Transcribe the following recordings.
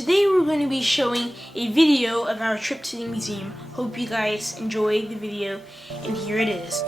today we're going to be showing a video of our trip to the museum. Hope you guys enjoy the video, and here it is.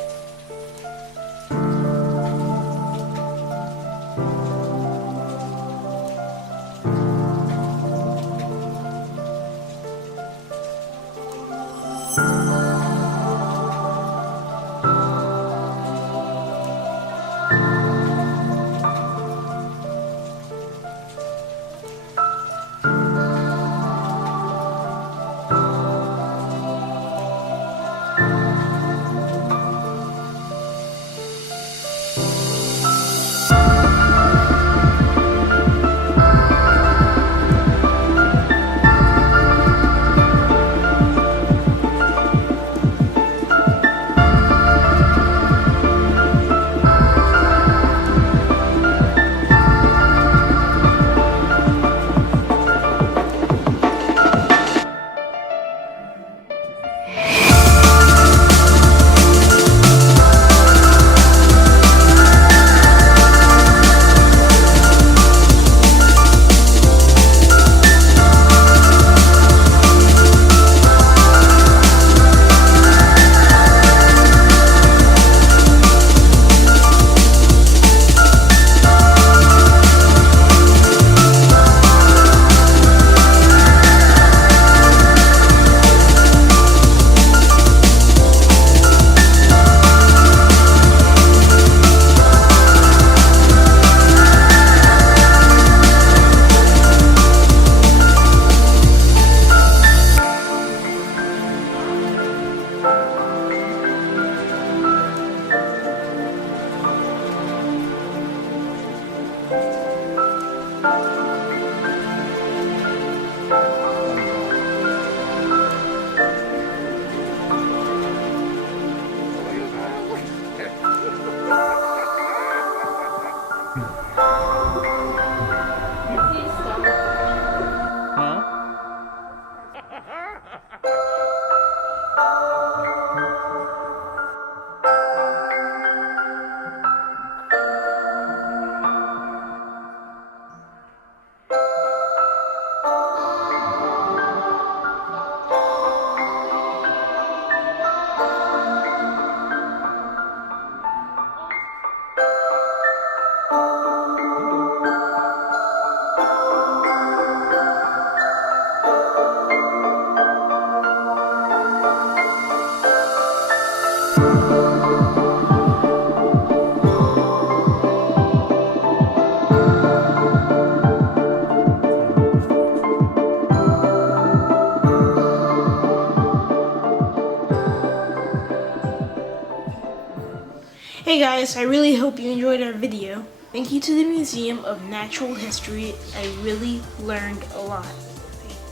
Hey guys, I really hope you enjoyed our video. Thank you to the Museum of Natural History. I really learned a lot.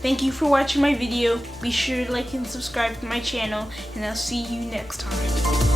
Thank you for watching my video. Be sure to like and subscribe to my channel, and I'll see you next time.